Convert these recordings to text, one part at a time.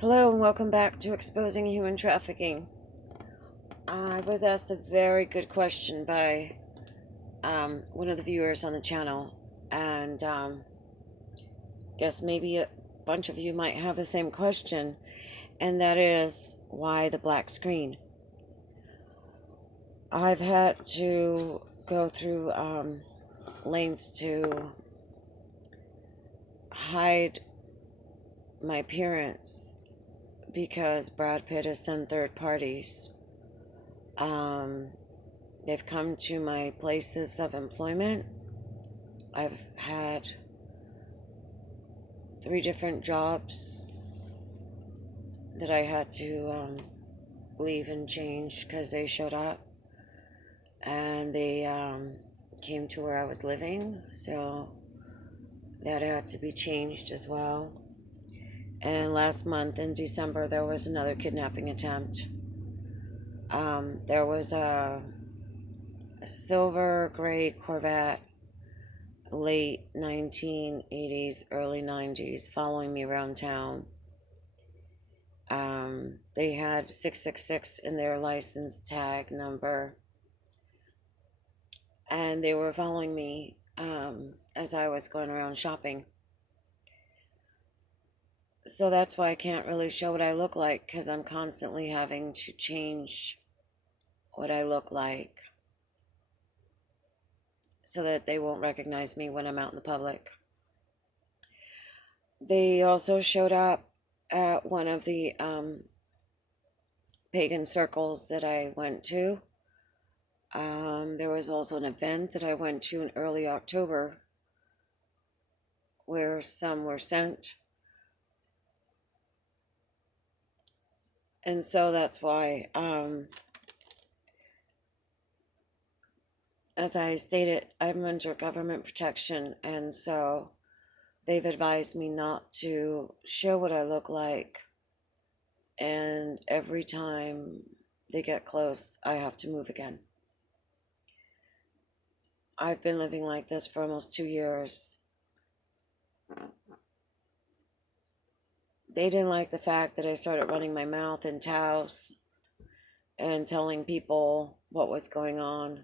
Hello and welcome back to Exposing Human Trafficking. I was asked a very good question by one of the viewers on the channel, and guess maybe a bunch of you might have the same question, and that is why the black screen? I've had to go through lanes to hide my appearance because Brad Pitt has sent third parties. They've come to my places of employment. I've had 3 different jobs that I had to leave and change because they showed up and they came to where I was living, so that had to be changed as well. And last month in December, there was another kidnapping attempt. There was a silver gray Corvette, late 1980s, early 90s, following me around town. They had 666 in their license tag number, and they were following me as I was going around shopping. So that's why I can't really show what I look like, because I'm constantly having to change what I look like so that they won't recognize me when I'm out in the public. They also showed up at one of the pagan circles that I went to. There was also an event that I went to in early October where some were sent. And so that's why, as I stated, I'm under government protection. And so they've advised me not to show what I look like. And every time they get close, I have to move again. I've been living like this for almost 2 years. They didn't like the fact that I started running my mouth in Taos and telling people what was going on.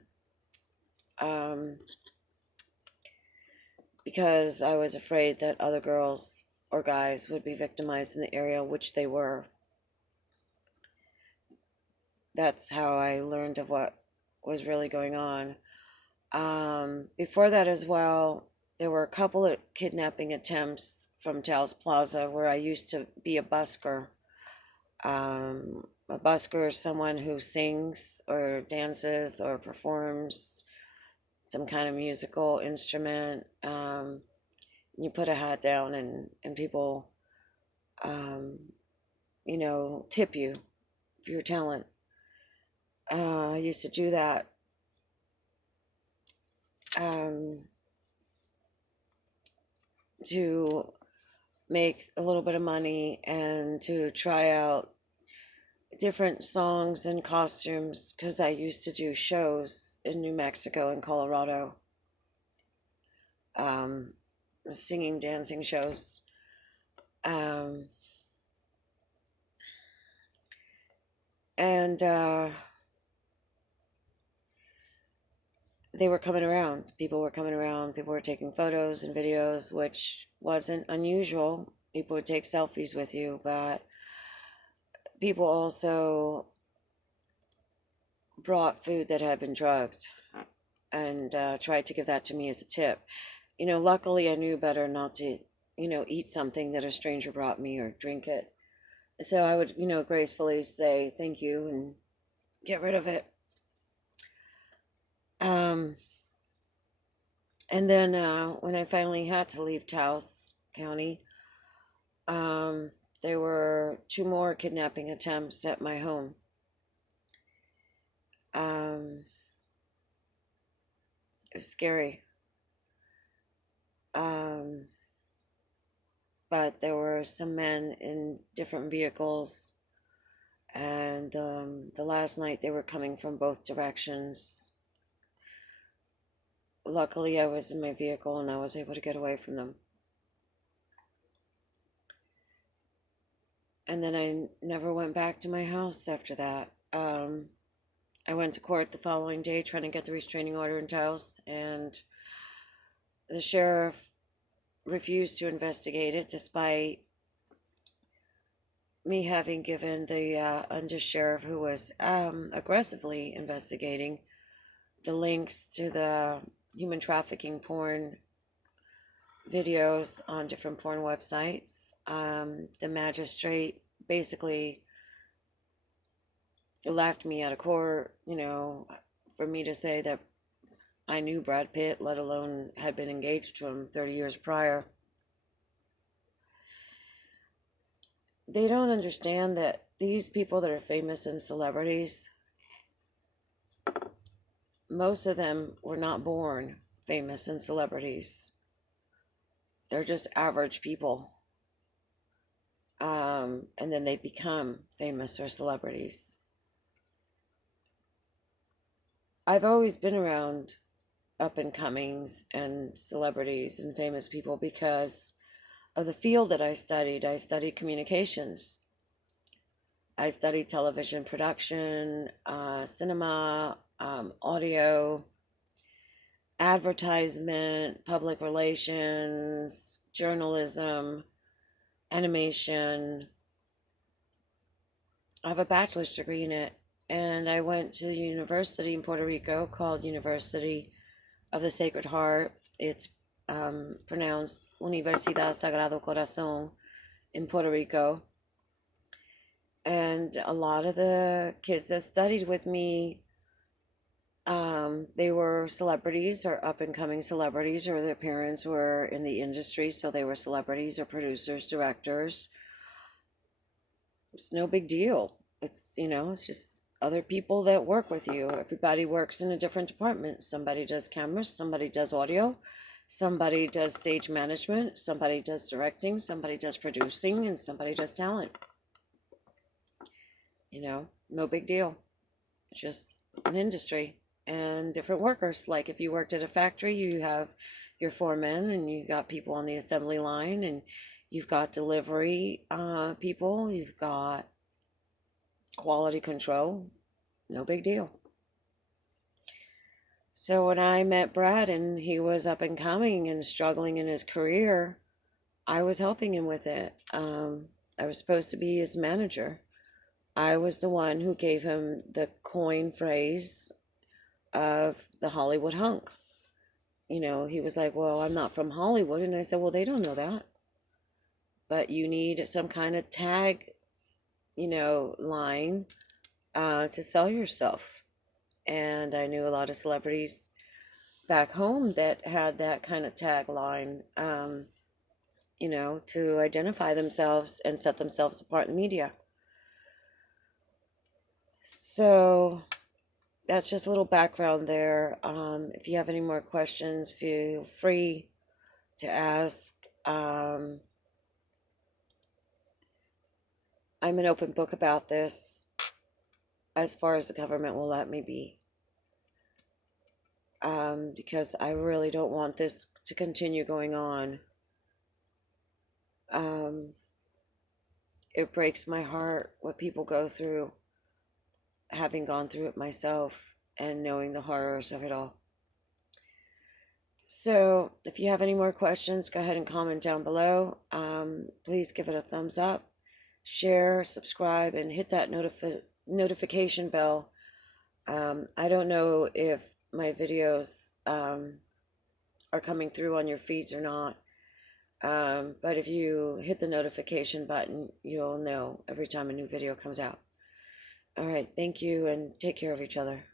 Because I was afraid that other girls or guys would be victimized in the area, which they were. That's how I learned of what was really going on. Before that as well, there were a couple of kidnapping attempts from Taos Plaza where I used to be a busker. A busker is someone who sings or dances or performs some kind of musical instrument. You put a hat down and people, tip you for your talent. I used to do that. To make a little bit of money and to try out different songs and costumes because I used to do shows in New Mexico and Colorado, um, singing, dancing shows. Um, and they were coming around. People were coming around. People were taking photos and videos, which wasn't unusual. People would take selfies with you, but people also brought food that had been drugged and tried to give that to me as a tip. Luckily I knew better not to, eat something that a stranger brought me or drink it. So I would, gracefully say thank you and get rid of it. Um, and then when I finally had to leave Taos County, um, there were 2 more kidnapping attempts at my home. It was scary. But there were some men in different vehicles, and the last night they were coming from both directions. Luckily, I was in my vehicle and I was able to get away from them. And then I never went back to my house after that. I went to court the following day trying to get the restraining order into house, and the sheriff refused to investigate it despite me having given the undersheriff who was aggressively investigating the links to the human trafficking porn videos on different porn websites. The magistrate basically laughed me out of court, for me to say that I knew Brad Pitt, let alone had been engaged to him 30 years prior. They don't understand that these people that are famous and celebrities, most of them were not born famous and celebrities. They're just average people. And then they become famous or celebrities. I've always been around up and comings and celebrities and famous people because of the field that I studied. I studied communications. I studied television production, cinema, audio, advertisement, public relations, journalism, animation. I have a bachelor's degree in it, and I went to a university in Puerto Rico called University of the Sacred Heart. It's pronounced Universidad Sagrado Corazon in Puerto Rico. And a lot of the kids that studied with me, they were celebrities or up and coming celebrities, or their parents were in the industry, so they were celebrities or producers, directors. It's no big deal. It's just other people that work with you. Everybody works in a different department. Somebody does cameras, somebody does audio, somebody does stage management, somebody does directing, somebody does producing, and somebody does talent. No big deal. It's just an industry and different workers. Like if you worked at a factory, you have your foremen and you got people on the assembly line, and you've got delivery people, you've got quality control. No big deal. So when I met Brad and he was up and coming and struggling in his career, I was helping him with it. I was supposed to be his manager. I was the one who gave him the coin phrase of the Hollywood hunk. He was like, well, I'm not from Hollywood. And I said, well, they don't know that. But you need some kind of tag, line to sell yourself. And I knew a lot of celebrities back home that had that kind of tagline, to identify themselves and set themselves apart in the media. So that's just a little background there. If you have any more questions, feel free to ask. I'm an open book about this as far as the government will let me be. Because I really don't want this to continue going on. It breaks my heart what people go through, having gone through it myself and knowing the horrors of it all. So if you have any more questions, go ahead and comment down below. Please give it a thumbs up, share, subscribe, and hit that notification bell. I don't know if my videos are coming through on your feeds or not. But if you hit the notification button, you'll know every time a new video comes out. All right, thank you, and take care of each other.